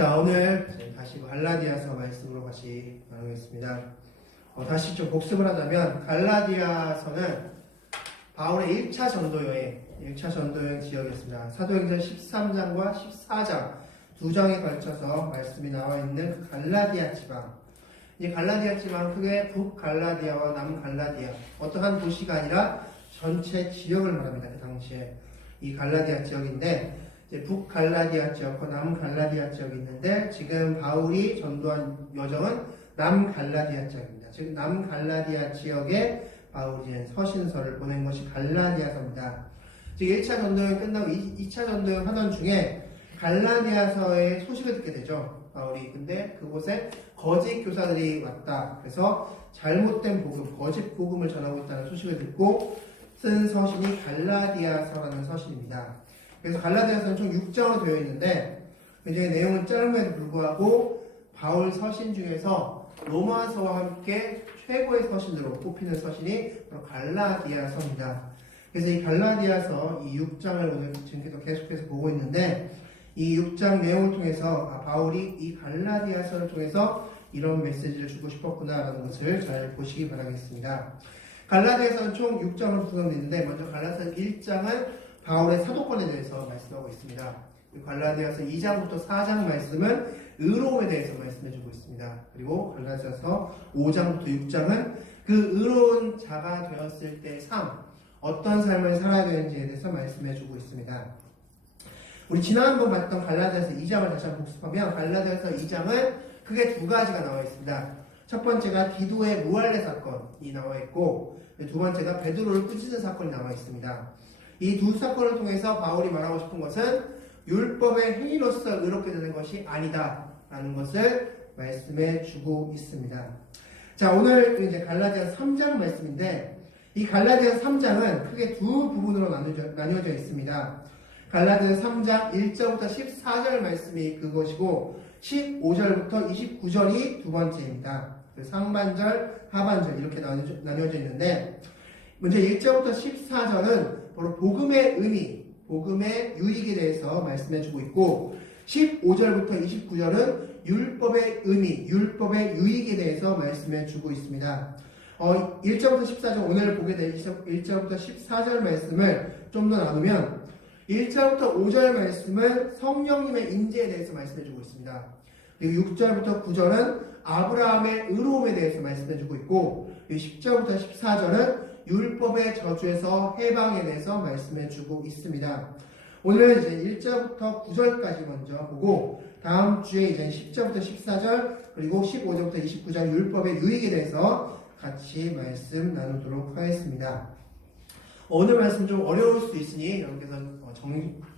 자, 오늘 다시 갈라디아서 말씀으로 다시 나누겠습니다. 다시 좀 복습을 하자면 갈라디아서는 바울의 1차 전도여행 지역이었습니다. 사도행전 13장과 14장 두 장에 걸쳐서 말씀이 나와 있는 그 갈라디아 지방. 이 갈라디아 지방 크게 북갈라디아와 남갈라디아 어떠한 도시가 아니라 전체 지역을 말합니다. 그 당시에 이 갈라디아 지역인데 이제 북갈라디아 지역과 남갈라디아 지역이 있는데 지금 바울이 전도한 여정은 남갈라디아 지역입니다. 즉 남갈라디아 지역에 바울이 서신서를 보낸 것이 갈라디아서입니다. 즉 1차 전도여행 끝나고 2차 전도여행 하던 중에 갈라디아서의 소식을 듣게 되죠. 바울이. 근데 그곳에 거짓 교사들이 왔다. 그래서 잘못된 복음, 거짓 복음을 전하고 있다는 소식을 듣고 쓴 서신이 갈라디아서라는 서신입니다. 그래서 갈라디아서는 총 6장으로 되어 있는데 굉장히 내용은 짧음에도 불구하고 바울 서신 중에서 로마서와 함께 최고의 서신으로 꼽히는 서신이 바로 갈라디아서입니다. 그래서 이 갈라디아서 이 6장을 오늘 지금 계속해서 보고 있는데 이 6장 내용을 통해서 바울이 이 갈라디아서를 통해서 이런 메시지를 주고 싶었구나라는 것을 잘 보시기 바라겠습니다. 갈라디아서는 총 6장으로 구성되어 있는데 먼저 갈라디아서 1장은 바울의 사도권에 대해서 말씀하고 있습니다. 갈라디아서 2장부터 4장 말씀은 의로움에 대해서 말씀해주고 있습니다. 그리고 갈라디아서 5장부터 6장은 그 의로운 자가 되었을 때의 삶, 어떤 삶을 살아야 되는지에 대해서 말씀해주고 있습니다. 우리 지난번 봤던 갈라디아서 2장을 다시 한번 복습하면 갈라디아서 2장은 크게 두 가지가 나와 있습니다. 첫 번째가 디도의 무할례 사건이 나와 있고 두 번째가 베드로를 꾸짖는 사건이 나와 있습니다. 이 두 사건을 통해서 바울이 말하고 싶은 것은 율법의 행위로서 의롭게 되는 것이 아니다 라는 것을 말씀해 주고 있습니다. 자, 오늘 이제 갈라디아 3장 말씀인데 이 갈라디아 3장은 크게 두 부분으로 나뉘어져 있습니다. 갈라디아 3장 1절부터 14절 말씀이 그것이고 15절부터 29절이 두 번째입니다. 상반절, 하반절 이렇게 나뉘어져 있는데 먼저 1절부터 14절은 바로 복음의 의미, 복음의 유익에 대해서 말씀해주고 있고 15절부터 29절은 율법의 의미, 율법의 유익에 대해서 말씀해주고 있습니다. 1절부터 14절 오늘 보게 될 1절부터 14절 말씀을 좀 더 나누면 1절부터 5절 말씀은 성령님의 인재에 대해서 말씀해주고 있습니다. 그리고 6절부터 9절은 아브라함의 의로움에 대해서 말씀해주고 있고 10절부터 14절은 율법의 저주에서 해방에 대해서 말씀해주고 있습니다. 오늘 이제 1절부터 9절까지 먼저 보고 다음 주에 이제 10절부터 14절 그리고 15절부터 29절 율법의 유익에 대해서 같이 말씀 나누도록 하겠습니다. 오늘 말씀 좀 어려울 수 있으니 여러분께서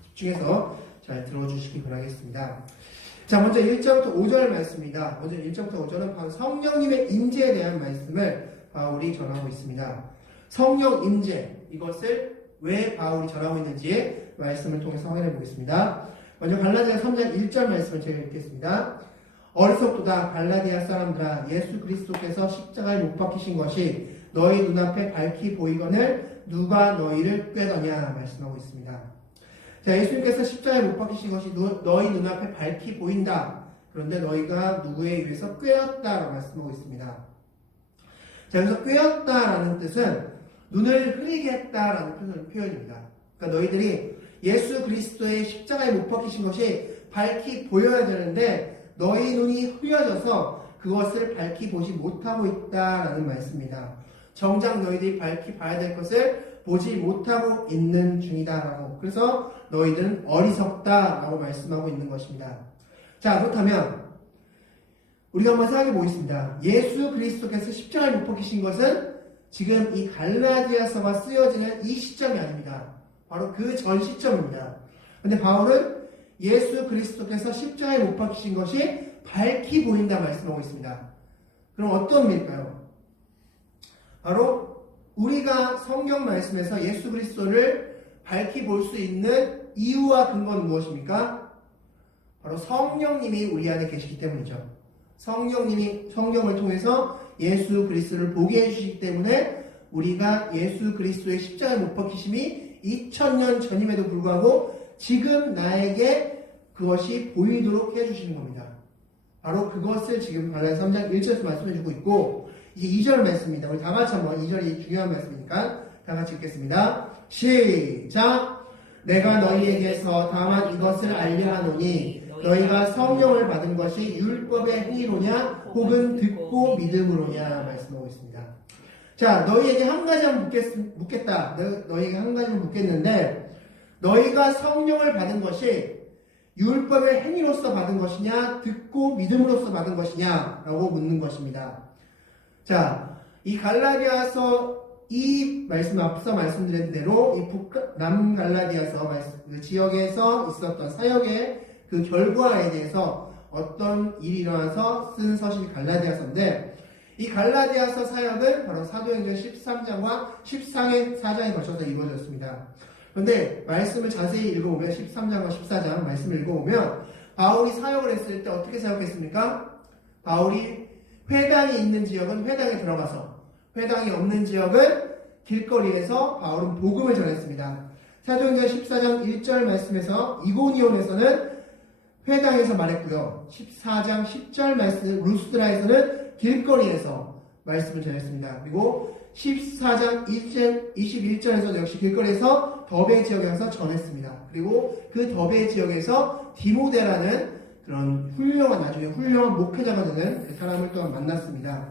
집중해서 잘 들어주시기 바라겠습니다. 자, 먼저 1절부터 5절 말씀입니다. 먼저 1절부터 5절은 바로 성령님의 인재에 대한 말씀을 바울이 전하고 있습니다. 성령 인재, 이것을 왜 바울이 전하고 있는지 말씀을 통해서 확인해 보겠습니다. 먼저 갈라디아 3장 1절 말씀을 제가 읽겠습니다. 어리석도다 갈라디아 사람들아 예수 그리스도께서 십자가에 못 박히신 것이 너희 눈앞에 밝히 보이거늘 누가 너희를 꾀더냐 말씀하고 있습니다. 자, 예수님께서 십자가에 못 박히신 것이 너희 눈앞에 밝히 보인다. 그런데 너희가 누구에 의해서 꾀었다라고 말씀하고 있습니다. 자, 여기서 꾀었다라는 뜻은 눈을 흐리게 했다라는 표현입니다. 그러니까 너희들이 예수 그리스도의 십자가에 못 박히신 것이 밝히 보여야 되는데 너희 눈이 흐려져서 그것을 밝히 보지 못하고 있다라는 말씀입니다. 정작 너희들이 밝히 봐야 될 것을 보지 못하고 있는 중이다라고. 그래서 너희들은 어리석다라고 말씀하고 있는 것입니다. 자, 그렇다면 우리가 한번 생각해 보겠습니다. 예수 그리스도께서 십자가에 못 박히신 것은 지금 이 갈라디아서가 쓰여지는 이 시점이 아닙니다. 바로 그 전 시점입니다. 그런데 바울은 예수 그리스도께서 십자가에 못 박히신 것이 밝히 보인다 말씀하고 있습니다. 그럼 어떤 의미일까요? 바로 우리가 성경 말씀에서 예수 그리스도를 밝히 볼 수 있는 이유와 근거는 무엇입니까? 바로 성령님이 우리 안에 계시기 때문이죠. 성령님이 성경을 통해서 예수 그리스도를 보게 해주시기 때문에 우리가 예수 그리스도의 십자가에 못 박히심이 2000년 전임에도 불구하고 지금 나에게 그것이 보이도록 해주시는 겁니다. 바로 그것을 지금 갈라디아서 3장 1절에서 말씀해주고 있고, 이제 2절 말씀입니다. 우리 다 같이 한번 2절이 중요한 말씀이니까 다 같이 읽겠습니다. 시작! 내가 너희에게서 다만 이것을 알려 하노니 너희가 성령을 받은 것이 율법의 행위로냐 혹은 듣고 믿음으로냐 말씀하고 있습니다. 자, 너희에게 한 가지만 묻겠다. 너희에게 한 가지만 묻겠는데, 너희가 성령을 받은 것이 율법의 행위로서 받은 것이냐 듣고 믿음으로써 받은 것이냐 라고 묻는 것입니다. 자, 이 갈라디아서 이 말씀 앞서 말씀드린 대로 이 남갈라디아서 그 지역에서 있었던 사역의 그 결과에 대해서 어떤 일이 일어나서 쓴 서신이 갈라디아서인데, 이 갈라디아서 사역은 바로 사도행전 13장과 14장에 걸쳐서 이루어졌습니다. 그런데 말씀을 자세히 읽어보면 13장과 14장 말씀을 읽어보면 바울이 사역을 했을 때 어떻게 사역했습니까? 바울이 회당이 있는 지역은 회당에 들어가서, 회당이 없는 지역은 길거리에서 바울은 복음을 전했습니다. 사도행전 14장 1절 말씀에서 이고니온에서는 회당에서 말했고요. 14장 10절 말씀 루스드라에서는 길거리에서 말씀을 전했습니다. 그리고 14장 21절에서도 역시 길거리에서 더베 지역에서 전했습니다. 그리고 그 더베 지역에서 디모데라는 그런 나중에 훌륭한 목회자가 되는 그 사람을 또 만났습니다.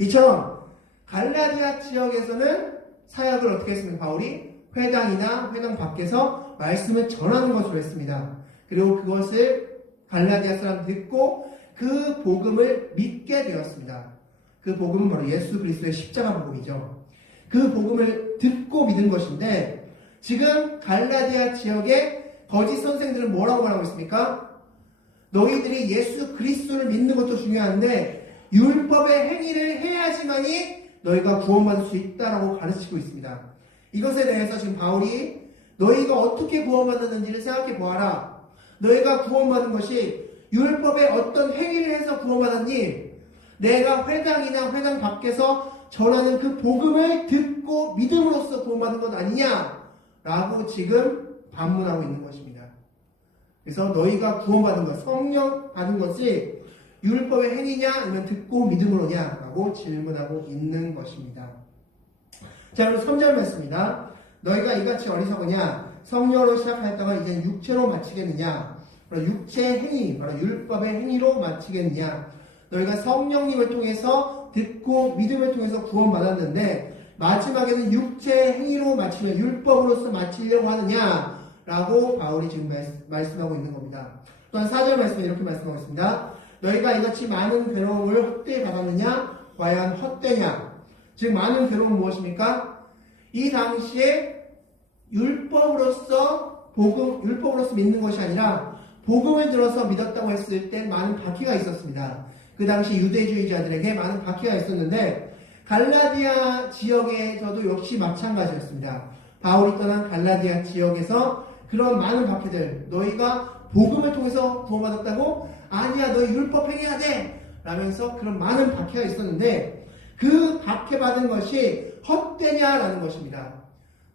이처럼 갈라디아 지역에서는 사역을 어떻게 했습니까? 바울이 회당이나 회당 밖에서 말씀을 전하는 것으로 했습니다. 그리고 그것을 갈라디아 사람 듣고 그 복음을 믿게 되었습니다. 그 복음은 바로 예수 그리스도의 십자가 복음이죠. 그 복음을 듣고 믿은 것인데, 지금 갈라디아 지역의 거짓 선생들은 뭐라고 말하고 있습니까? 너희들이 예수 그리스도를 믿는 것도 중요한데 율법의 행위를 해야지만이 너희가 구원받을 수 있다라고 가르치고 있습니다. 이것에 대해서 지금 바울이 너희가 어떻게 구원받았는지를 생각해 보아라. 너희가 구원받은 것이 율법의 어떤 행위를 해서 구원받았니? 내가 회당이나 회당 밖에서 전하는 그 복음을 듣고 믿음으로써 구원받은 것 아니냐? 라고 지금 반문하고 있는 것입니다. 그래서 너희가 구원받은 것, 성령 받은 것이 율법의 행위냐 아니면 듣고 믿음으로냐? 라고 질문하고 있는 것입니다. 자, 그럼 3절 말씀입니다. 너희가 이같이 어리석으냐? 성령으로 시작하였다가 이제 육체로 마치겠느냐? 바로 육체의 행위, 바로 율법의 행위로 마치겠느냐? 너희가 성령님을 통해서 듣고 믿음을 통해서 구원받았는데 마지막에는 육체의 행위로 마치며 율법으로서 마치려고 하느냐? 라고 바울이 지금 말씀하고 있는 겁니다. 또한 4절 말씀에 이렇게 말씀하고 있습니다. 너희가 이같이 많은 괴로움을 헛되이 받았느냐? 과연 헛되냐? 즉 많은 괴로움은 무엇입니까? 이 당시에 율법으로서 믿는 것이 아니라 복음을 들어서 믿었다고 했을 때 많은 박해가 있었습니다. 그 당시 유대주의자들에게 많은 박해가 있었는데 갈라디아 지역에서도 역시 마찬가지였습니다. 바울이 떠난 갈라디아 지역에서 그런 많은 박해들, 너희가 복음을 통해서 구원받았다고? 아니야, 너희 율법 행해야 돼! 라면서 그런 많은 박해가 있었는데 그 박해받은 것이 헛되냐라는 것입니다.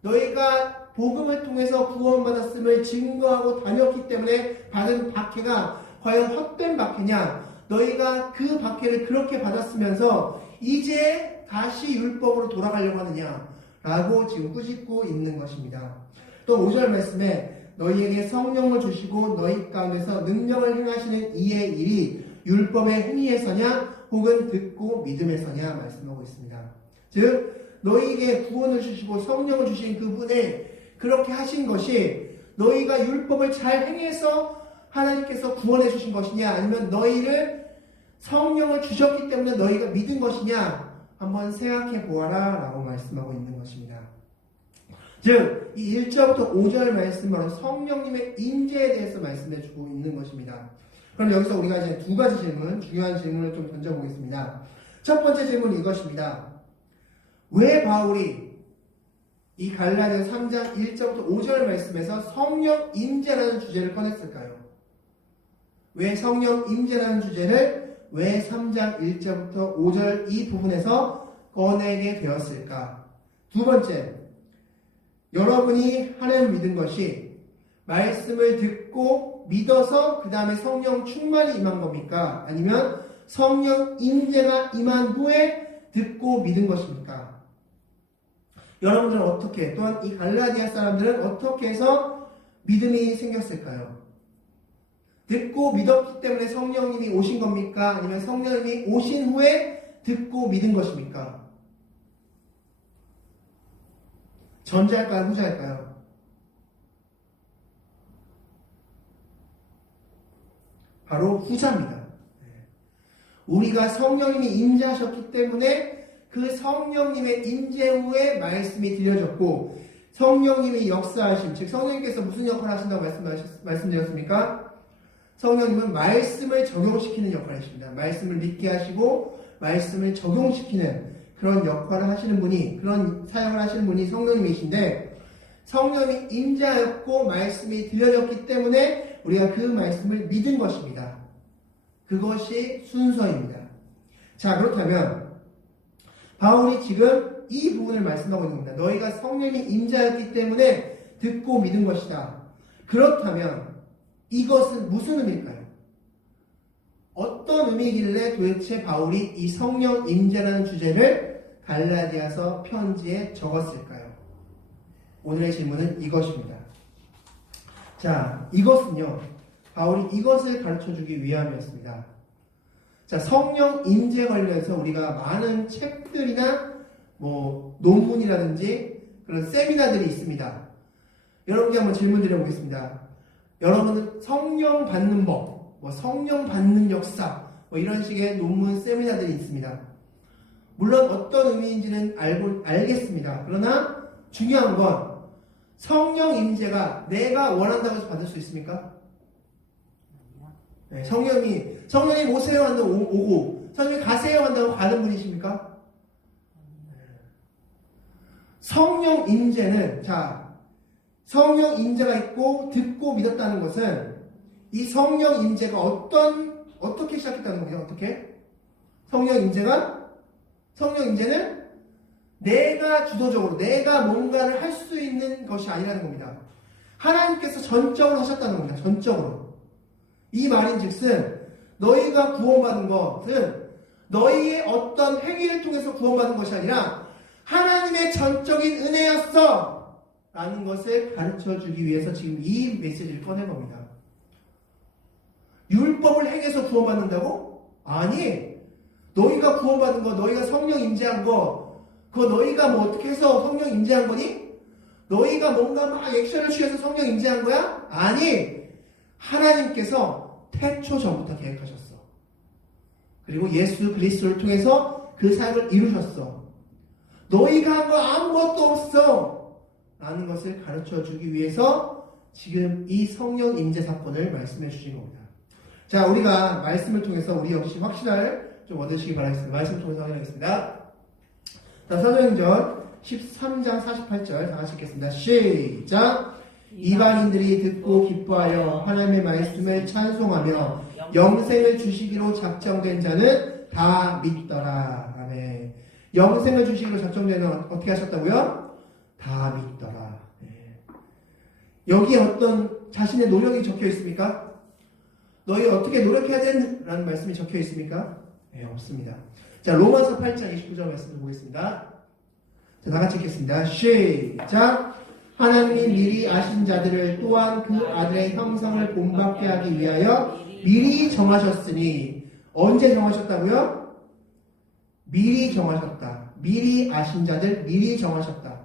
너희가 복음을 통해서 구원받았음을 증거하고 다녔기 때문에 받은 박해가 과연 헛된 박해냐? 너희가 그 박해를 그렇게 받았으면서 이제 다시 율법으로 돌아가려고 하느냐? 라고 지금 꾸짖고 있는 것입니다. 또 5절 말씀에 너희에게 성령을 주시고 너희 가운데서 능력을 행하시는 이의 일이 율법의 행위에서냐 혹은 듣고 믿음에서냐 말씀하고 있습니다. 즉 너희에게 구원을 주시고 성령을 주신 그분의 그렇게 하신 것이 너희가 율법을 잘 행해서 하나님께서 구원해 주신 것이냐 아니면 너희를 성령을 주셨기 때문에 너희가 믿은 것이냐 한번 생각해 보아라 라고 말씀하고 있는 것입니다. 즉 이 1절부터 5절 말씀 바로 성령님의 임재에 대해서 말씀해 주고 있는 것입니다. 그럼 여기서 우리가 이제 두 가지 질문, 중요한 질문을 좀 던져보겠습니다. 첫 번째 질문은 이것입니다. 왜 바울이 이 갈라디아 3장 1절부터 5절 말씀에서 성령 임재라는 주제를 꺼냈을까요? 왜 성령 임재라는 주제를 왜 3장 1절부터 5절 이 부분에서 꺼내게 되었을까? 두 번째, 여러분이 하나님을 믿은 것이 말씀을 듣고 듣고 믿어서 그 다음에 성령 충만이 임한 겁니까? 아니면 성령 임재가 임한 후에 듣고 믿은 것입니까? 여러분들은 어떻게, 또한 이 갈라디아 사람들은 어떻게 해서 믿음이 생겼을까요? 듣고 믿었기 때문에 성령님이 오신 겁니까? 아니면 성령님이 오신 후에 듣고 믿은 것입니까? 전자일까요? 후자일까요? 바로 후자입니다. 우리가 성령님이 임재하셨기 때문에 그 성령님의 임재 후에 말씀이 들려졌고, 성령님이 역사하심, 즉 성령님께서 무슨 역할을 하신다고 말씀드렸습니까? 성령님은 말씀을 적용시키는 역할을 하십니다. 말씀을 믿게 하시고 말씀을 적용시키는 그런 역할을 하시는 분이, 그런 사역을 하시는 분이 성령님이신데, 성령이 임재하였고 말씀이 들려졌기 때문에 우리가 그 말씀을 믿은 것입니다. 그것이 순서입니다. 자, 그렇다면 바울이 지금 이 부분을 말씀하고 있는 겁니다. 너희가 성령이 임재하였기 때문에 듣고 믿은 것이다. 그렇다면 이것은 무슨 의미일까요? 어떤 의미이길래 도대체 바울이 이 성령 임재라는 주제를 갈라디아서 편지에 적었을까요? 오늘의 질문은 이것입니다. 자, 이것은요, 바울이 이것을 가르쳐주기 위함이었습니다. 자, 성령 임재 관련해서 우리가 많은 책들이나 논문이라든지 그런 세미나들이 있습니다. 여러분께 한번 질문 드려보겠습니다. 여러분은 성령 받는 법, 성령 받는 역사, 이런 식의 논문 세미나들이 있습니다. 물론 어떤 의미인지는 알겠습니다. 그러나 중요한 건 성령 임재가 내가 원한다고 해서 받을 수 있습니까? 네, 성령님 오세요 한다고 오고, 성령님 가세요 한다고 가는 분이십니까? 성령 임재는, 자, 성령 임재가 있고 듣고 믿었다는 것은 이 성령 임재가 어떻게 시작했다는 거예요? 어떻게? 성령 임재는 내가 주도적으로, 내가 뭔가를 할 수 있는 것이 아니라는 겁니다. 하나님께서 전적으로 하셨다는 겁니다. 전적으로. 이 말인즉슨 너희가 구원받은 것은 너희의 어떤 행위를 통해서 구원받은 것이 아니라 하나님의 전적인 은혜였어! 라는 것을 가르쳐주기 위해서 지금 이 메시지를 꺼낸 겁니다. 율법을 행해서 구원받는다고? 아니, 너희가 구원받은 거, 너희가 성령 임재한 거, 그거 너희가 어떻게 해서 성령 임재한 거니? 너희가 뭔가 막 액션을 취해서 성령 임재한 거야? 아니, 하나님께서 태초 전부터 계획하셨어. 그리고 예수 그리스도를 통해서 그 사역을 이루셨어. 너희가 한 거 아무것도 없어! 라는 것을 가르쳐주기 위해서 지금 이 성령 임재 사건을 말씀해 주신 겁니다. 자, 우리가 말씀을 통해서 우리 역시 확신을 좀 얻으시기 바라겠습니다. 말씀을 통해서 확인하겠습니다. 자, 사도행전 13장 48절 다 같이 읽겠습니다. 시작! 이방인들이 듣고 기뻐하여 하나님의 말씀을 찬송하며 영생을 주시기로 작정된 자는 다 믿더라. 아멘. 영생을 주시기로 작정된 자는 어떻게 하셨다고요? 다 믿더라. 네. 여기에 어떤 자신의 노력이 적혀 있습니까? 너희 어떻게 노력해야 되는 말씀이 적혀 있습니까? 네, 없습니다. 자, 로마서 8장 29절 말씀을 보겠습니다. 자, 다 같이 읽겠습니다. 시작! 하나님이 미리 아신 자들을 또한 그 아들의 형상을 본받게 하기 위하여 미리 정하셨으니, 언제 정하셨다고요? 미리 정하셨다. 미리 아신 자들 미리 정하셨다.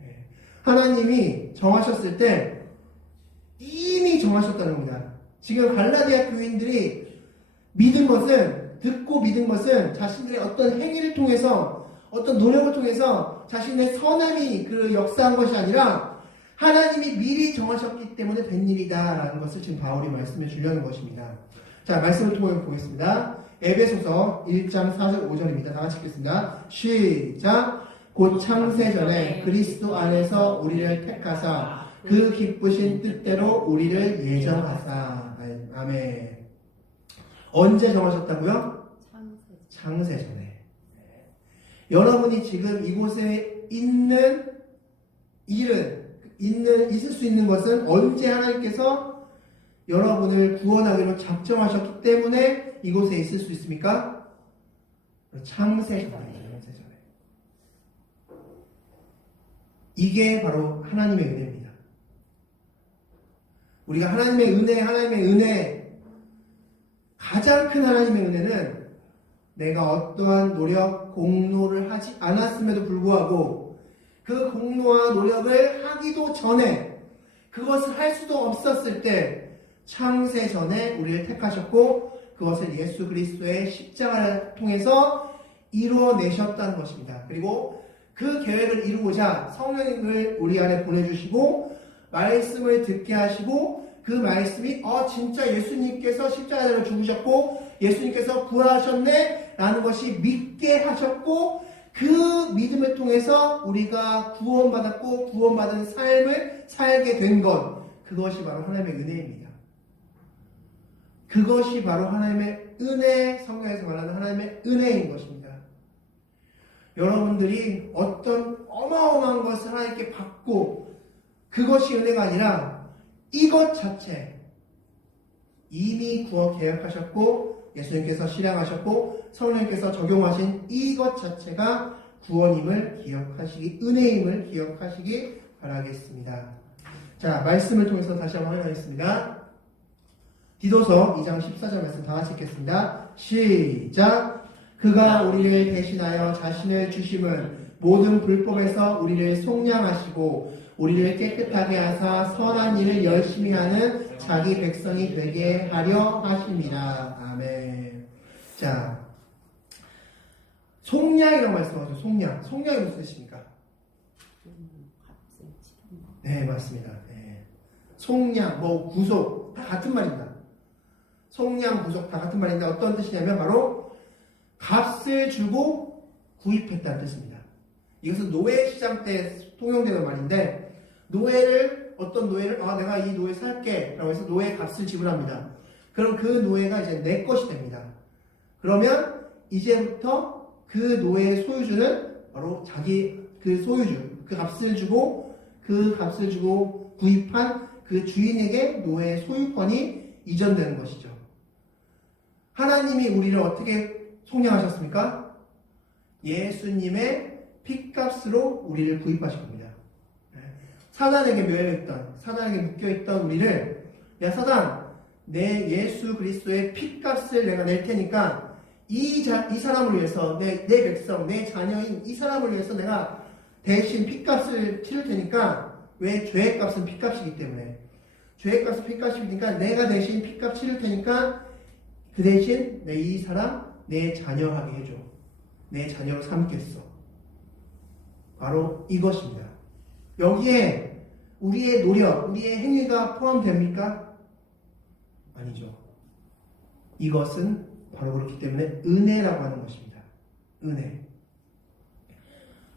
네. 하나님이 정하셨을 때 이미 정하셨다는 겁니다. 지금 갈라디아 교인들이 믿은 것은, 듣고 믿은 것은 자신들의 어떤 행위를 통해서, 어떤 노력을 통해서 자신의 선함이 그 역사한 것이 아니라 하나님이 미리 정하셨기 때문에 된 일이다라는 것을 지금 바울이 말씀해 주려는 것입니다. 자, 말씀을 통해 보겠습니다. 에베소서 1장 4절 5절입니다. 다 같이 읽겠습니다. 시작! 곧 창세전에 그리스도 안에서 우리를 택하사 그 기쁘신 뜻대로 우리를 예정하사. 아멘. 언제 정하셨다고요? 창세전에. 여러분이 지금 이곳에 있을 수 있는 것은 언제 하나님께서 여러분을 구원하기로 작정하셨기 때문에 이곳에 있을 수 있습니까? 창세전에. 이게 바로 하나님의 은혜입니다. 우리가 하나님의 은혜, 가장 큰 하나님의 은혜는 내가 어떠한 노력, 공로를 하지 않았음에도 불구하고 그 공로와 노력을 하기도 전에 그것을 할 수도 없었을 때 창세 전에 우리를 택하셨고 그것을 예수 그리스도의 십자가를 통해서 이루어내셨다는 것입니다. 그리고 그 계획을 이루고자 성령님을 우리 안에 보내주시고 말씀을 듣게 하시고 그 말씀이 진짜 예수님께서 십자가로 죽으셨고 예수님께서 부활하셨네 라는 것이 믿게 하셨고 그 믿음을 통해서 우리가 구원받았고 구원받은 삶을 살게 된 것, 그것이 바로 하나님의 은혜입니다. 그것이 바로 하나님의 은혜, 성경에서 말하는 하나님의 은혜인 것입니다. 여러분들이 어떤 어마어마한 것을 하나님께 받고 그것이 은혜가 아니라 이것 자체 이미 구원 계약하셨고 예수님께서 실행하셨고 성령님께서 적용하신 이것 자체가 구원임을 기억하시기, 은혜임을 기억하시기 바라겠습니다. 자, 말씀을 통해서 다시 한번 확인하겠습니다. 디도서 2장 14절 말씀 다 같이 읽겠습니다. 시작! 그가 우리를 대신하여 자신을 주심은 모든 불법에서 우리를 속량하시고 우리를 깨끗하게 하사 선한 일을 열심히 하는 자기 백성이 되게 하려 하십니다. 아멘. 자, 속량이라고 말씀하죠. 속량이 무슨 뜻입니까? 네, 맞습니다. 네. 속량, 구속 다 같은 말입니다. 속량, 구속 다 같은 말인데 어떤 뜻이냐면 바로 값을 주고 구입했다는 뜻입니다. 이것은 노예시장 때 통용되는 말인데 어떤 노예를 내가 이 노예 살게 라고 해서 노예 값을 지불합니다. 그럼 그 노예가 이제 내 것이 됩니다. 그러면 이제부터 그 노예의 소유주는 바로 자기 그 소유주, 그 값을 주고 구입한 그 주인에게 노예의 소유권이 이전되는 것이죠. 하나님이 우리를 어떻게 속량하셨습니까? 예수님의 핏값으로 우리를 구입하신 겁니다. 사단에게 묶여있던 우리를, 야 사단, 내 예수 그리스도의 핏값을 내가 낼 테니까 이 사람을 위해서, 내 백성, 내 자녀인 이 사람을 위해서 내가 대신 핏값을 치를 테니까, 왜? 죄의 값은 핏값이기 때문에. 죄의 값은 핏값이니까 내가 대신 핏값 치를 테니까 그 대신 이 사람 내 자녀하게 해줘. 내 자녀로 삼겠어. 바로 이것입니다. 여기에 우리의 노력, 우리의 행위가 포함됩니까? 아니죠. 이것은 바로 그렇기 때문에 은혜라고 하는 것입니다. 은혜.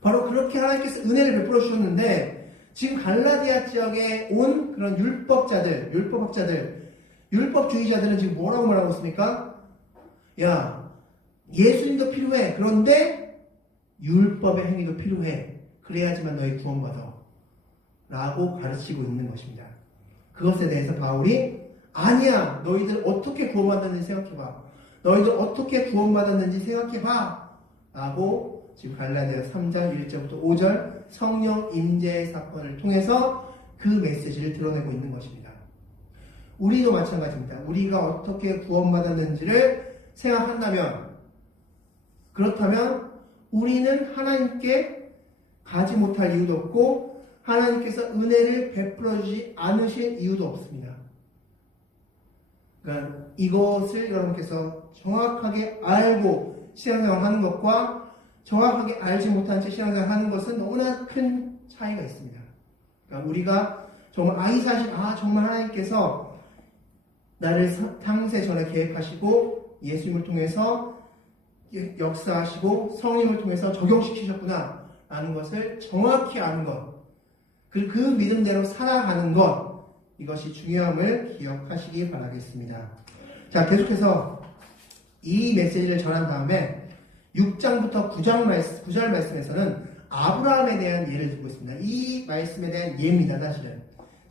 바로 그렇게 하나님께서 은혜를 베풀어 주셨는데 지금 갈라디아 지역에 온 그런 율법학자들, 율법주의자들은 지금 뭐라고 말하고 있습니까? 야, 예수님도 필요해. 그런데 율법의 행위도 필요해. 그래야지만 너희 구원받아. 라고 가르치고 있는 것입니다. 그것에 대해서 바울이 아니야. 너희들 어떻게 구원받았는지 생각해봐. 너희들 어떻게 구원받았는지 생각해봐. 라고 지금 갈라디아 3장 1절부터 5절 성령 임재 사건을 통해서 그 메시지를 드러내고 있는 것입니다. 우리도 마찬가지입니다. 우리가 어떻게 구원받았는지를 생각한다면, 그렇다면 우리는 하나님께 가지 못할 이유도 없고 하나님께서 은혜를 베풀어 주지 않으실 이유도 없습니다. 그러니까 이것을 여러분께서 정확하게 알고 신앙생활 하는 것과 정확하게 알지 못한 채 신앙생활 하는 것은 너무나 큰 차이가 있습니다. 그러니까 우리가 정말 정말 하나님께서 나를 창세 전에 계획하시고 예수님을 통해서 역사하시고 성령을 통해서 적용시키셨구나 라는 것을 정확히 아는 것, 그 믿음대로 살아가는 것, 이것이 중요함을 기억하시기 바라겠습니다. 자, 계속해서 이 메시지를 전한 다음에 6장부터 9절 말씀에서는 아브라함에 대한 예를 들고 있습니다. 이 말씀에 대한 예입니다. 사실은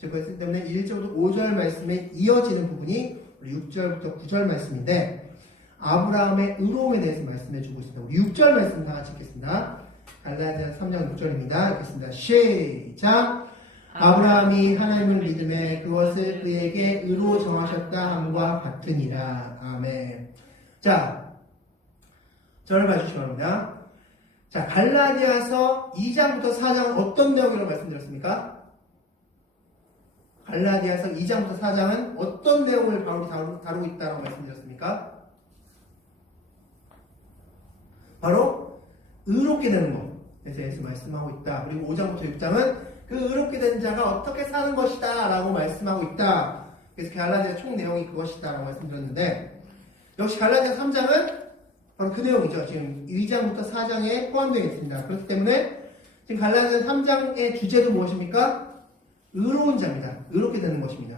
그렇기 때문에 1절부터 5절 말씀에 이어지는 부분이 우리 6절부터 9절 말씀인데 아브라함의 의로움에 대해서 말씀해 주고 있습니다. 우리 6절 말씀 다 같이 읽겠습니다. 갈라디아서 3장 6절입니다. 읽겠습니다. 시작! 아브라함이 하나님을 믿음에 그것을 그에게 의로 정하셨다 함과 같으니라. 아멘. 자, 저를 봐주시기 바랍니다. 자, 갈라디아서 2장부터 4장은 어떤 내용이라고 말씀드렸습니까? 갈라디아서 2장부터 4장은 어떤 내용을 바울이 다루고 있다고 말씀드렸습니까? 바로 의롭게 되는 것에 대해서 말씀하고 있다. 그리고 5장부터 6장은 그 의롭게 된 자가 어떻게 사는 것이다 라고 말씀하고 있다. 그래서 갈라디아 총 내용이 그것이다 라고 말씀드렸는데 역시 갈라디아 3장은 바로 그 내용이죠. 지금 2장부터 4장에 포함되어 있습니다. 그렇기 때문에 지금 갈라디아 3장의 주제도 무엇입니까? 의로운 자입니다. 의롭게 되는 것입니다.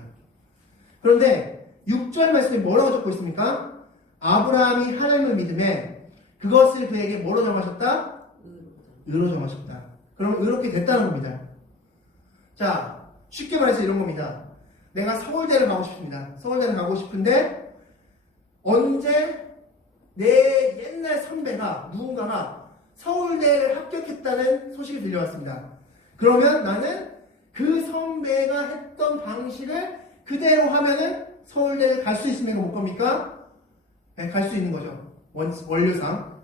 그런데 6절 말씀에 뭐라고 적고 있습니까? 아브라함이 하나님을 믿음에 그것을 그에게 뭐로 정하셨다? 의로 정하셨다. 그럼 의롭게 됐다는 겁니다. 자, 쉽게 말해서 이런 겁니다. 내가 서울대를 가고 싶습니다. 서울대를 가고 싶은데 언제 내 옛날 선배가 누군가가 서울대를 합격했다는 소식이 들려왔습니다. 그러면 나는 그 선배가 했던 방식을 그대로 하면은 서울대를 갈 수 있으면 못 겁니까? 네, 갈 수 있는 거죠. 원료상.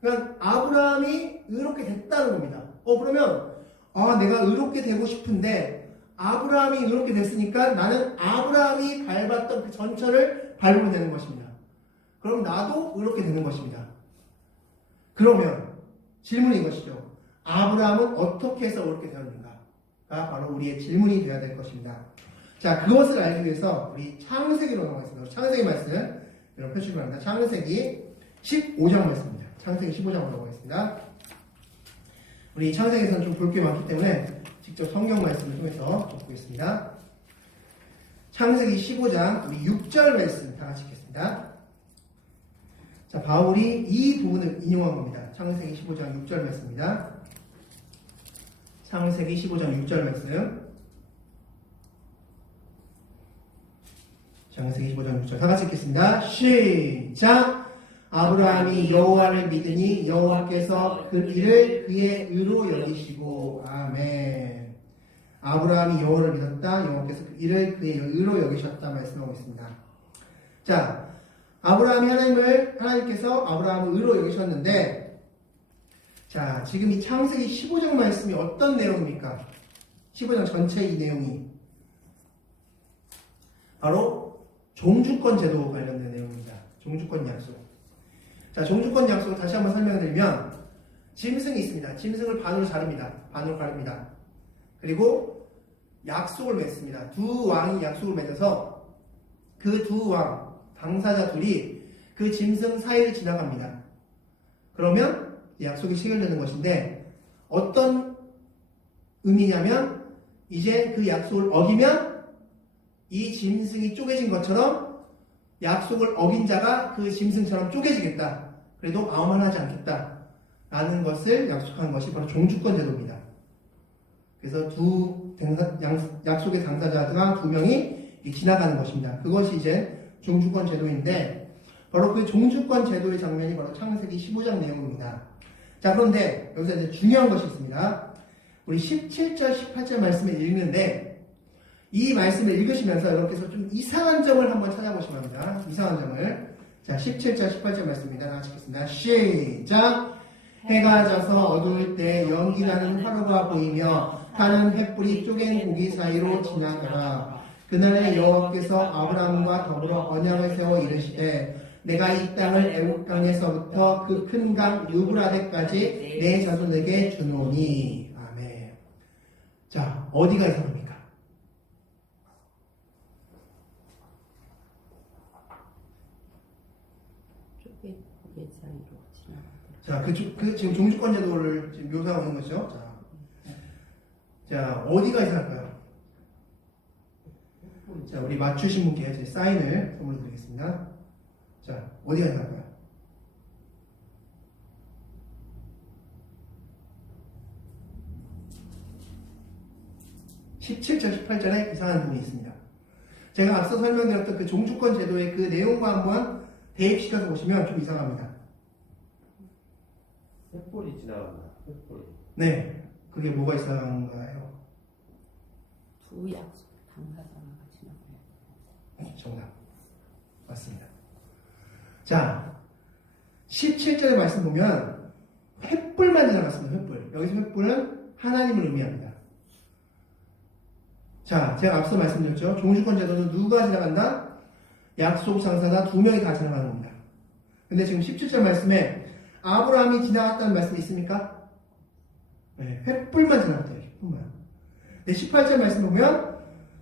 그러니까 아브라함이 의롭게 됐다는 겁니다. 그러면 내가 의롭게 되고 싶은데 아브라함이 의롭게 됐으니까 나는 아브라함이 밟았던 그 전철을 밟으면 되는 것입니다. 그럼 나도 의롭게 되는 것입니다. 그러면 질문이 이것이죠. 아브라함은 어떻게 해서 의롭게 되었는가? 가 바로 우리의 질문이 되어야 될 것입니다. 자, 그것을 알기 위해서 우리 창세기로 넘어가겠습니다. 창세기 말씀 여러분 펴주시기 바랍니다. 창세기 15장 말씀입니다. 창세기 15장으로 넘어가겠습니다. 우리 창세기에서는 좀 볼 게 많기 때문에 직접 성경 말씀을 통해서 보겠습니다. 창세기 15장 우리 6절 말씀 다 같이 읽겠습니다. 자, 바울이 이 부분을 인용한 겁니다. 창세기 15장 6절 말씀입니다. 창세기 15장 6절 말씀. 창세기 15장 6절 다 같이 읽겠습니다. 시작! 아브라함이 여호와를 믿으니 여호와께서 그 일을 그의 의로 여기시고 아멘. 아브라함이 여호와를 믿었다. 여호와께서 그 일을 그의 의로 여기셨다 말씀하고 있습니다. 자, 하나님께서 아브라함을 의로 여기셨는데 자, 지금 이 창세기 15장 말씀이 어떤 내용입니까? 15장 전체 이 내용이 바로 종주권 제도 관련된 내용입니다. 종주권 약속. 자, 종주권 약속을 다시 한번 설명드리면 짐승이 있습니다. 짐승을 반으로 가릅니다. 그리고 약속을 맺습니다. 두 왕이 약속을 맺어서 그 두 왕, 당사자 둘이 그 짐승 사이를 지나갑니다. 그러면 약속이 체결되는 것인데 어떤 의미냐면 이제 그 약속을 어기면 이 짐승이 쪼개진 것처럼 약속을 어긴 자가 그 짐승처럼 쪼개지겠다. 그래도 아무 말 하지 않겠다. 라는 것을 약속한 것이 바로 종주권 제도입니다. 그래서 약속의 당사자가 두 명이 지나가는 것입니다. 그것이 이제 종주권 제도인데 바로 그 종주권 제도의 장면이 바로 창세기 15장 내용입니다. 자, 그런데 여기서 이제 중요한 것이 있습니다. 우리 17절, 18절 말씀을 읽는데 이 말씀을 읽으시면서 여러분께서 좀 이상한 점을 한번 찾아보시면 합니다. 이상한 점을. 자, 17절, 18절 말씀입니다. 같이 읽겠습니다. 시작! 해가 져서 어두울 때 연기나는 화로가 보이며 타는 횃불이 쪼갠 고기 사이로 지나가라. 그날에 여호와께서 아브라함과 더불어 언약을 세워 이르시되 내가 이 땅을 애굽 땅에서부터 그 큰 강 유브라데까지 내 자손에게 주노니. 아멘. 자, 어디가 이상합니까? 자, 지금 종주권 제도를 지금 묘사하고 있는 거죠. 자, 어디가 이상할까요? 자, 우리 맞추신 분께 제 사인을 선물로 드리겠습니다. 자, 어디가 이상할까요? 17절, 18절에 이상한 부분이 있습니다. 제가 앞서 설명드렸던 그 종주권 제도의 그 내용과 한번 대입시켜서 보시면 좀 이상합니다. 횃불이 지나간다. 횃불. 네, 그게 뭐가 이상한가요? 두 약속 당사자가 지나가요. 정답. 맞습니다. 자, 17절의 말씀 보면 횃불만 지나갔습니다. 횃불. 여기서 횃불은 하나님을 의미합니다. 자, 제가 앞서 말씀드렸죠. 종주권 제도는 누가 지나간다? 약속 상사나 두 명이 다 지나가는 겁니다. 근데 지금 17절 말씀에 아브라함이 지나갔다는 말씀이 있습니까? 네, 횃불만 지나갔대요. 횃불만. 근데 18절 말씀 보면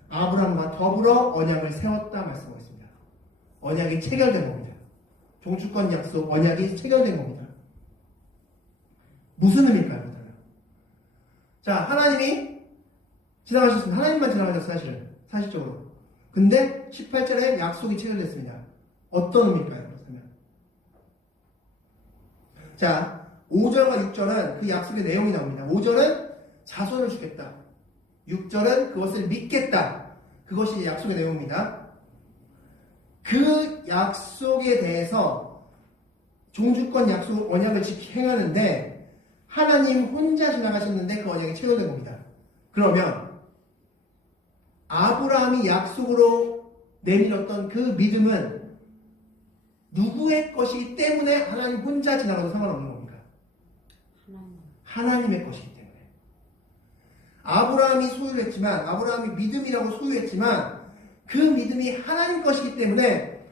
아브라함과 더불어 언약을 세웠다 말씀하고 있습니다. 언약이 체결된 겁니다. 종주권 약속 언약이 체결된 겁니다. 무슨 의미일까요? 자, 하나님이 지나가셨습니다. 하나님만 지나가셨어요, 사실은. 사실적으로. 근데 18절에 약속이 체결됐습니다. 어떤 의미일까요? 그렇다면. 자, 5절과 6절은 그 약속의 내용이 나옵니다. 5절은 자손을 주겠다. 6절은 그것을 믿겠다. 그것이 약속의 내용입니다. 그 약속에 대해서 종주권 약속 언약을 행하는데 하나님 혼자 지나가셨는데 그 언약이 체결된 겁니다. 그러면 아브라함이 약속으로 내밀었던 그 믿음은 누구의 것이기 때문에 하나님 혼자 지나가도 상관없는 겁니까? 하나님의 것이기 때문에. 아브라함이 소유를 했지만, 아브라함이 믿음이라고 소유했지만 그 믿음이 하나님 것이기 때문에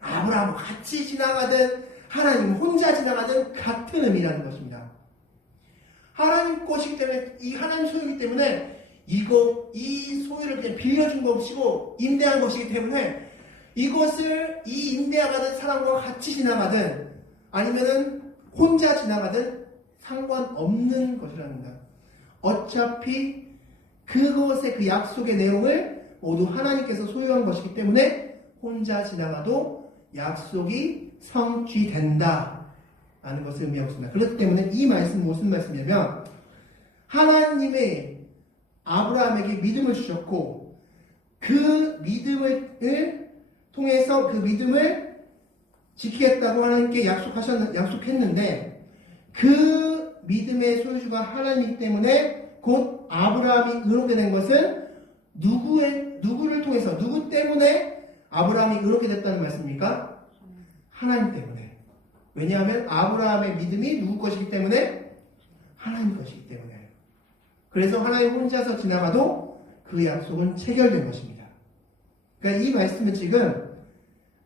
아브라함과 같이 지나가든 하나님 혼자 지나가든 같은 의미라는 것입니다. 하나님 것이기 때문에, 이 하나님 소유이기 때문에 이 소유를 그냥 빌려준 것이고 임대한 것이기 때문에 이것을 이 임대하가는 사람과 같이 지나가든 아니면은 혼자 지나가든 상관없는 것이라는 겁니다. 어차피 그것의 그 약속의 내용을 모두 하나님께서 소유한 것이기 때문에 혼자 지나가도 약속이 성취된다 라는 것을 의미하고 있습니다. 그렇기 때문에 이 말씀은 무슨 말씀이냐면 하나님의 아브라함에게 믿음을 주셨고 그 믿음을 통해서 그 믿음을 지키겠다고 하나님께 약속했는데 그 믿음의 소유주가 하나님이기 때문에 곧 아브라함이 의롭게 된 것은 누구를 통해서 누구 때문에 아브라함이 의롭게 됐다는 말씀입니까? 하나님 때문에. 왜냐하면 아브라함의 믿음이 누구 것이기 때문에? 하나님 것이기 때문에. 그래서 하나님 혼자서 지나가도 그 약속은 체결된 것입니다. 그러니까 이 말씀은 지금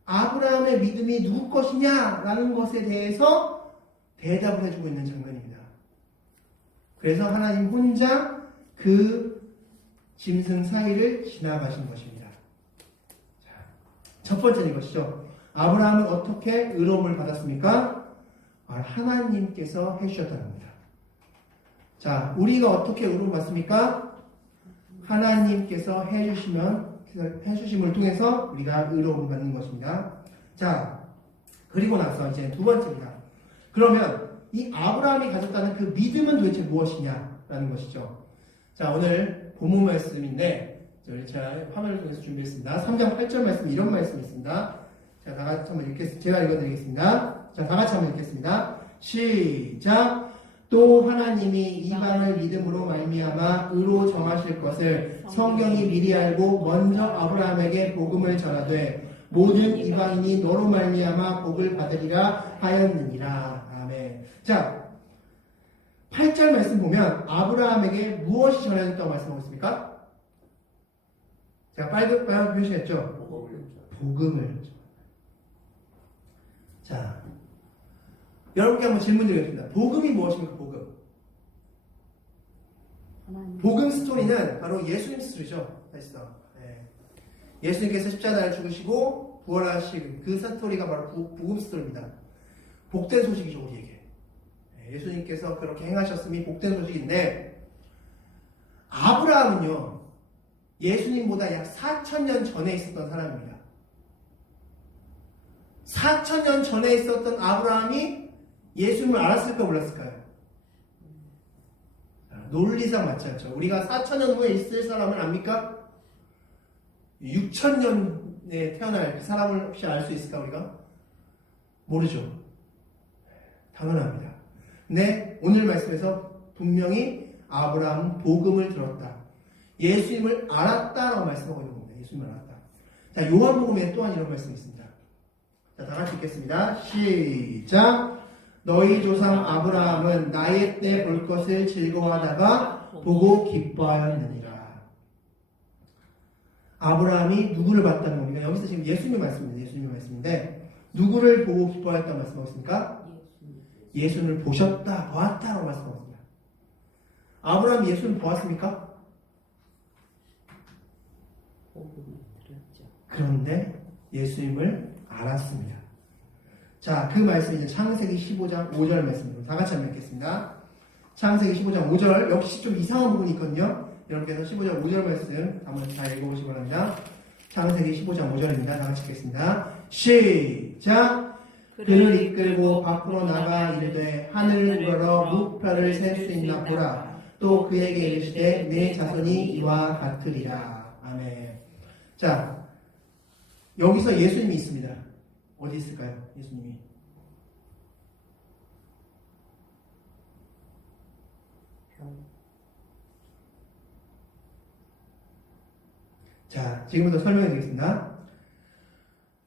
아브라함의 믿음이 누구 것이냐라는 것에 대해서 대답을 해주고 있는 장면입니다. 그래서 하나님 혼자 그 짐승 사이를 지나가신 것입니다. 자, 첫 번째는 이것이죠. 아브라함은 어떻게 의로움을 받았습니까? 하나님께서 해주셨다는 겁니다. 자, 우리가 어떻게 의로움을 받습니까? 하나님께서 해주심을 통해서 우리가 의로움을 받는 것입니다. 자, 그리고 나서 이제 두 번째입니다. 그러면 이 아브라함이 가졌다는 그 믿음은 도대체 무엇이냐라는 것이죠. 자, 오늘 본문 말씀인데 제가 화면을 통해서 준비했습니다. 3장 8절 말씀 이런 말씀이 있습니다. 자, 다 같이 한번 읽겠습니다. 제가 읽어드리겠습니다. 자, 다 같이 한번 읽겠습니다. 시작. 또 하나님이 이방을 믿음으로 말미암아 의로 정하실 것을 성경이 미리 알고 먼저 아브라함에게 복음을 전하되 모든 이방인이 너로 말미암아 복을 받으리라 하였느니라. 아멘. 자, 8절 말씀 보면 아브라함에게 무엇이 전해졌다고 말씀하고 있습니까? 제가 빨간 표시했죠? 복음을. 자, 여러분께 한번 질문 드리겠습니다. 복음이 무엇입니까? 복음. 복음 스토리는 바로 예수님 스토리죠. 사실상. 네. 예수님께서 십자가를 죽으시고 부활하신 그 스토리가 바로 복음 스토리입니다. 복된 소식이죠, 우리에게. 네. 예수님께서 그렇게 행하셨음이 복된 소식인데 아브라함은요, 예수님보다 약 4,000년 전에 있었던 사람입니다. 4,000년 전에 있었던 아브라함이 예수님을 알았을까 몰랐을까요? 논리상 맞지 않죠. 우리가 4,000년 후에 있을 사람을 압니까? 6,000년에 태어날 그 사람을 혹시 알 수 있을까 우리가? 모르죠. 당연합니다. 근데 오늘 말씀에서 분명히 아브라함은 복음을 들었다. 예수님을 알았다라고 말씀하고 있는 겁니다. 예수님을 알았다. 자, 요한복음에 또한 이런 말씀이 있습니다. 자, 다 같이 읽겠습니다. 시작. 너희 조상 아브라함은 나의 때 볼 것을 즐거워하다가 보고 기뻐하였느니라. 아브라함이 누구를 봤다는 겁니까? 여기서 지금 예수님의 말씀입니다. 예수님의 말씀인데 누구를 보고 기뻐하였다고 말씀하셨습니까? 예수님을 보셨다, 보았다라고 말씀하셨습니다. 아브라함이 예수님을 보았습니까? 그런데 예수님을 알았습니다. 자, 그 말씀이 이제 창세기 15장 5절 말씀입니다. 다 같이 한번 읽겠습니다. 창세기 15장 5절, 역시 좀 이상한 부분이 있거든요. 여러분께서 15장 5절 말씀 한번 잘 읽어보시기 바랍니다. 창세기 15장 5절입니다. 다 같이 읽겠습니다. 시작! 그를 이끌고 밖으로 나가 이르되 하늘을 우러러 무뼈를 셀 수 있나 보라. 또 그에게 이르시되 내 자손이 이와 같으리라. 아멘. 자, 여기서 예수님이 있습니다. 어디 있을까요? 예수님이. 자, 지금부터 설명해 드리겠습니다.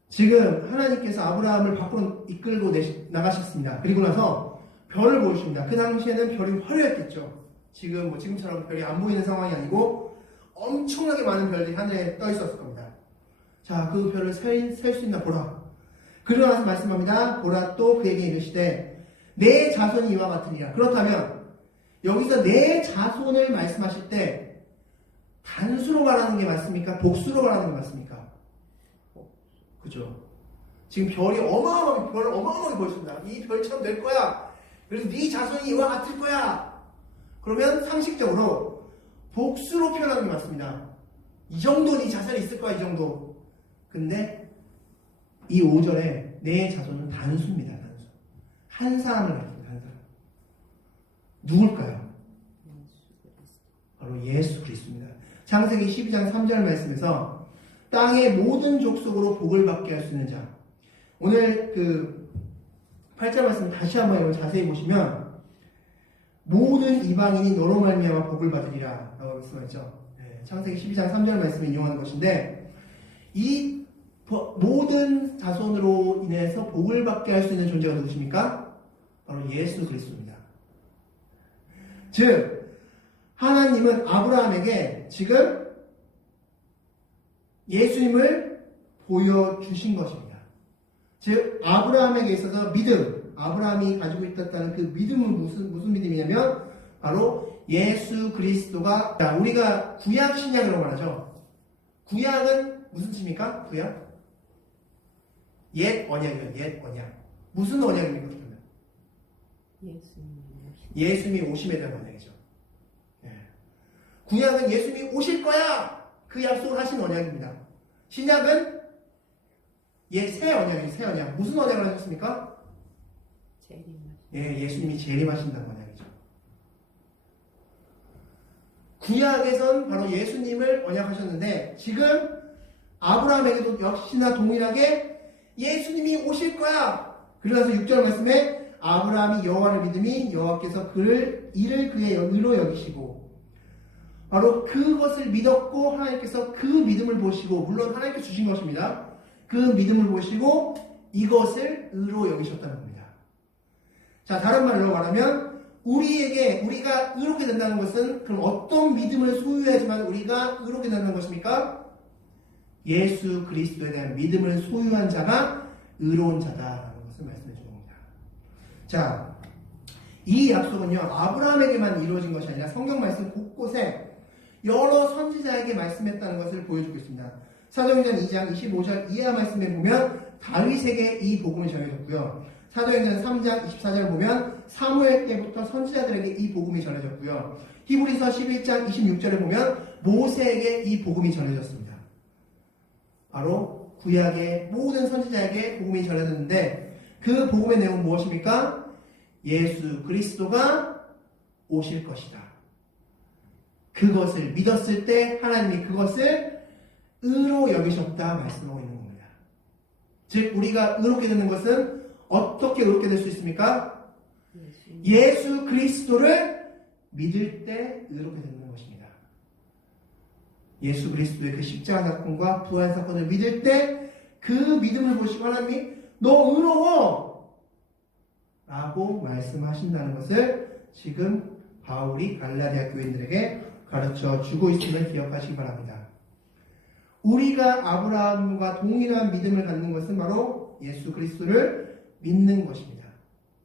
지금 하나님께서 아브라함을 밖으로 이끌고 나가셨습니다. 그리고 나서 별을 보여주십니다. 그 당시에는 별이 화려했겠죠. 지금처럼 별이 안 보이는 상황이 아니고 엄청나게 많은 별들이 하늘에 떠 있었을 겁니다. 자, 그 별을 셀 수 있나 보라. 그러고 나서 말씀합니다. 보라 또 그에게 이르시되 내 자손이 이와 같으니라. 그렇다면 여기서 내 자손을 말씀하실 때 단수로 말하는 게 맞습니까? 복수로 말하는 게 맞습니까? 그죠? 지금 별을 어마어마하게 보여줍니다. 이 별처럼 될 거야. 그래서 네 자손이 이와 같을 거야. 그러면 상식적으로 복수로 표현하는 게 맞습니다. 이 정도 네 자손이 있을 거야, 이 정도. 근데 이 5절에 내 자손은 단수입니다. 단수. 한 사람을 말합니다. 한 사람. 누굴까요? 바로 예수 그리스도입니다. 창세기 12장 3절 말씀에서 땅의 모든 족속으로 복을 받게 할 수 있는 자. 오늘 그 8절 말씀 다시 한번 여러분 자세히 보시면 모든 이방인이 너로 말미암아 복을 받으리라 라고 말씀하셨죠. 창세기 12장 3절 말씀을 인용하는 것인데 이 모든 자손으로 인해서 복을 받게 할 수 있는 존재가 누구십니까? 바로 예수 그리스도입니다. 즉 하나님은 아브라함에게 지금 예수님을 보여주신 것입니다. 즉 아브라함에게 있어서 믿음, 아브라함이 가지고 있었다는 그 믿음은 무슨 믿음이냐면 바로 예수 그리스도가, 우리가 구약 신약이라고 말하죠. 구약은 무슨 뜻입니까? 구약? 옛 언약이요. 옛 언약. 무슨 언약입니까? 그러면? 예수님이 오심에 대한 언약이죠. 구약은 예수님이 오실 거야! 그 약속을 하신 언약입니다. 신약은 새 언약이죠. 새 언약. 무슨 언약을 하셨습니까? 예수님이 재림하신다는 언약이죠. 구약에선 바로 예수님을 언약하셨는데 지금 아브라함에게도 역시나 동일하게 예수님이 오실 거야. 그러면서 6절 말씀에 아브라함이 여호와를 믿음이 여호와께서 이를 그의 의로 여기시고, 바로 그것을 믿었고 하나님께서 그 믿음을 보시고, 물론 하나님께서 주신 것입니다. 그 믿음을 보시고 이것을 의로 여기셨다는 겁니다. 자, 다른 말로 말하면 우리가 의롭게 된다는 것은 그럼 어떤 믿음을 소유해야지만 우리가 의롭게 된다는 것입니까? 예수 그리스도에 대한 믿음을 소유한 자가 의로운 자다라는 것을 말씀해 주는 겁니다. 자, 이 약속은요 아브라함에게만 이루어진 것이 아니라 성경 말씀 곳곳에 여러 선지자에게 말씀했다는 것을 보여주고 있습니다. 사도행전 2장 25절 이하 말씀에 보면 다윗에게 이 복음이 전해졌고요. 사도행전 3장 24절 보면 사무엘 때부터 선지자들에게 이 복음이 전해졌고요. 히브리서 11장 26절에 보면 모세에게 이 복음이 전해졌습니다. 바로 구약의 모든 선지자에게 복음이 전해졌는데 그 복음의 내용은 무엇입니까? 예수 그리스도가 오실 것이다. 그것을 믿었을 때 하나님이 그것을 의로 여기셨다 말씀하고 있는 겁니다. 즉 우리가 의롭게 되는 것은 어떻게 의롭게 될 수 있습니까? 예수 그리스도를 믿을 때 의롭게 되는 것입니다. 예수 그리스도의 그 십자가 사건과 부활 사건을 믿을 때 그 믿음을 보시고 하나님이 너 의로워! 라고 말씀하신다는 것을 지금 바울이 갈라디아 교인들에게 가르쳐 주고 있음을 기억하시기 바랍니다. 우리가 아브라함과 동일한 믿음을 갖는 것은 바로 예수 그리스도를 믿는 것입니다.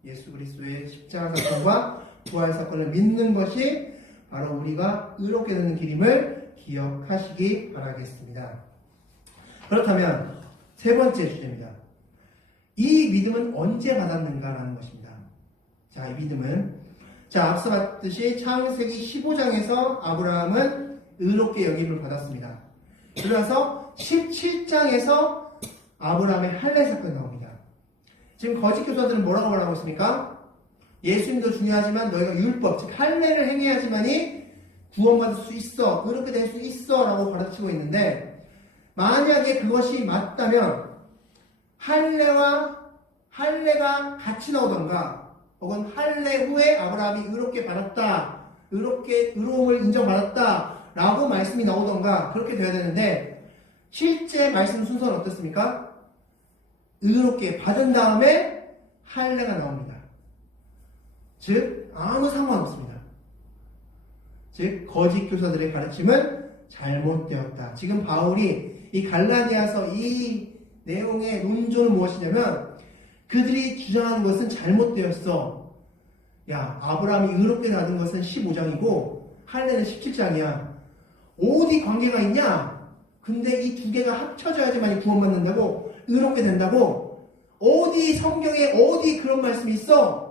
예수 그리스도의 십자가 사건과 부활 사건을 믿는 것이 바로 우리가 의롭게 되는 길임을 기억하시기 바라겠습니다. 그렇다면 세 번째 주제입니다. 이 믿음은 언제 받았는가라는 것입니다. 자, 이 믿음은 앞서 봤듯이 창세기 15장에서 아브라함은 의롭게 여김을 받았습니다. 그래서 17장에서 아브라함의 할례 사건이 나옵니다. 지금 거짓 교사들은 뭐라고 말하고 있습니까? 예수님도 중요하지만 너희가 율법, 즉 할례를 행해야지만이 구원받을 수 있어, 의롭게 될 수 있어 라고 가르치고 있는데, 만약에 그것이 맞다면 할례가 같이 나오던가 혹은 할례 후에 아브라함이 의롭게 받았다, 의로움을 인정받았다 라고 말씀이 나오던가 그렇게 돼야 되는데, 실제 말씀 순서는 어떻습니까? 의롭게 받은 다음에 할례가 나옵니다. 즉 아무 상관없습니다. 즉 거짓 교사들의 가르침은 잘못되었다. 지금 바울이 이 갈라디아서 이 내용의 논조는 무엇이냐면, 그들이 주장하는 것은 잘못되었어. 야, 아브라함이 의롭게 받은 것은 15장이고 할례는 17장이야. 어디 관계가 있냐? 근데 이 두 개가 합쳐져야지만 구원받는다고, 의롭게 된다고? 어디 성경에 어디 그런 말씀이 있어?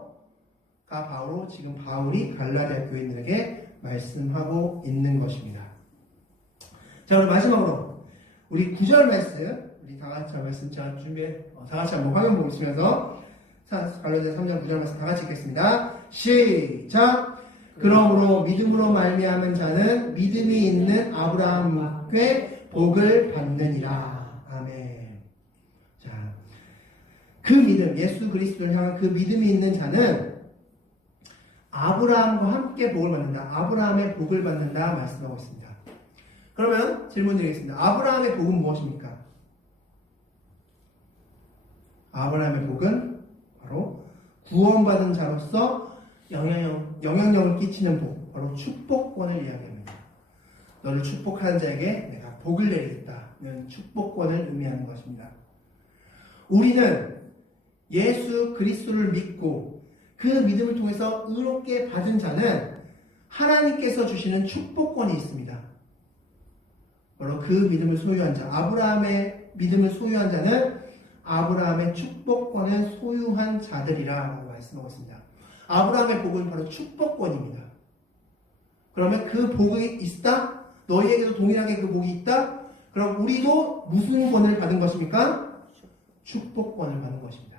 가 바로 지금 바울이 갈라디아 교인들에게 말씀하고 있는 것입니다. 자, 우리 마지막으로 우리 9절 말씀, 우리 다 같이 말씀 다 같이 한번 화면 보고 있으면서 갈라디아 3장 9절 말씀 다 같이 읽겠습니다. 시작! 그러므로 믿음으로 말미암은 자는 믿음이 있는 아브라함께 복을 받느니라. 아멘. 자, 그 믿음, 예수 그리스도를 향한 그 믿음이 있는 자는 아브라함과 함께 복을 받는다. 아브라함의 복을 받는다 말씀하고 있습니다. 그러면 질문 드리겠습니다. 아브라함의 복은 무엇입니까? 아브라함의 복은 바로 구원받은 자로서 영향력을 끼치는 복, 바로 축복권을 이야기합니다. 너를 축복하는 자에게 내가 복을 내리겠다는 축복권을 의미하는 것입니다. 우리는 예수 그리스도를 믿고 그 믿음을 통해서 의롭게 받은 자는 하나님께서 주시는 축복권이 있습니다. 바로 그 믿음을 소유한 자, 아브라함의 믿음을 소유한 자는 아브라함의 축복권을 소유한 자들이라고 말씀하고 있습니다. 아브라함의 복은 바로 축복권입니다. 그러면 그 복이 있다? 너희에게도 동일하게 그 복이 있다? 그럼 우리도 무슨 권을 받은 것입니까? 축복권을 받은 것입니다.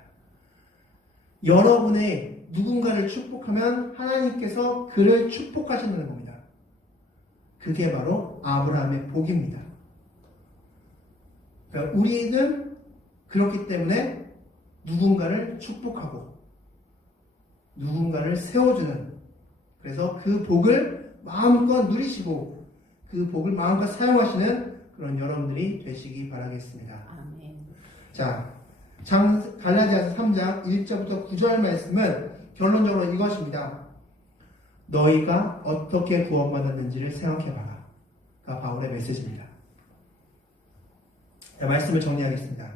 여러분의 누군가를 축복하면 하나님께서 그를 축복하신다는 겁니다. 그게 바로 아브라함의 복입니다. 그러니까 우리는 그렇기 때문에 누군가를 축복하고 누군가를 세워주는, 그래서 그 복을 마음껏 누리시고 그 복을 마음껏 사용하시는 그런 여러분들이 되시기 바라겠습니다. 아멘. 자, 갈라디아서 3장 1절부터 9절 말씀은 결론적으로 이것입니다. 너희가 어떻게 구원받았는지를 생각해봐라. 가 바울의 메시지입니다. 자, 말씀을 정리하겠습니다.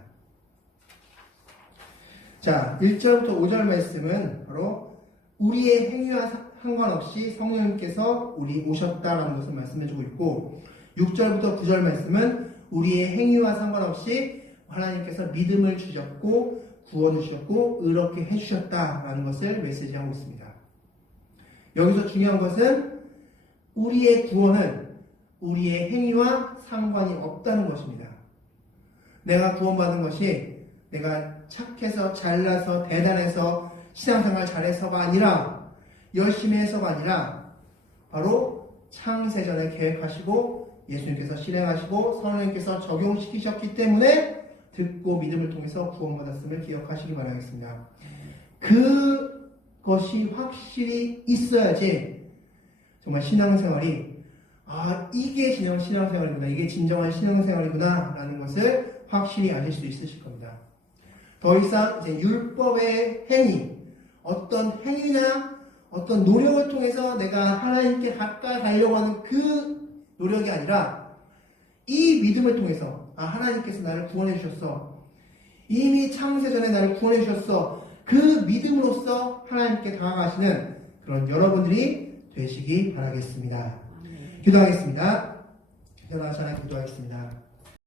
자, 1절부터 5절 말씀은 바로 우리의 행위와 상관없이 성령님께서 우리 오셨다라는 것을 말씀해주고 있고, 6절부터 9절 말씀은 우리의 행위와 상관없이 하나님께서 믿음을 주셨고 구원을 주셨고 의롭게 해주셨다라는 것을 메시지하고 있습니다. 여기서 중요한 것은 우리의 구원은 우리의 행위와 상관이 없다는 것입니다. 내가 구원받은 것이 내가 착해서 잘나서 대단해서 신앙생활 잘해서가 아니라, 열심히 해서가 아니라 바로 창세전에 계획하시고 예수님께서 실행하시고 성령님께서 적용시키셨기 때문에 듣고 믿음을 통해서 구원받았음을 기억하시기 바라겠습니다. 그것이 확실히 있어야지 정말 신앙생활이 이게 진정 신앙생활이구나, 이게 진정한 신앙생활이구나 라는 것을 확실히 아실 수 있으실 겁니다. 더 이상 이제 율법의 행위, 어떤 행위나 어떤 노력을 통해서 내가 하나님께 가까이 가려고 하는 그 노력이 아니라 이 믿음을 통해서 하나님께서 나를 구원해 주셨어. 이미 창세전에 나를 구원해 주셨어. 그 믿음으로써 하나님께 다가가시는 그런 여러분들이 되시기 바라겠습니다. 기도하겠습니다. 기도하시라 기도하겠습니다.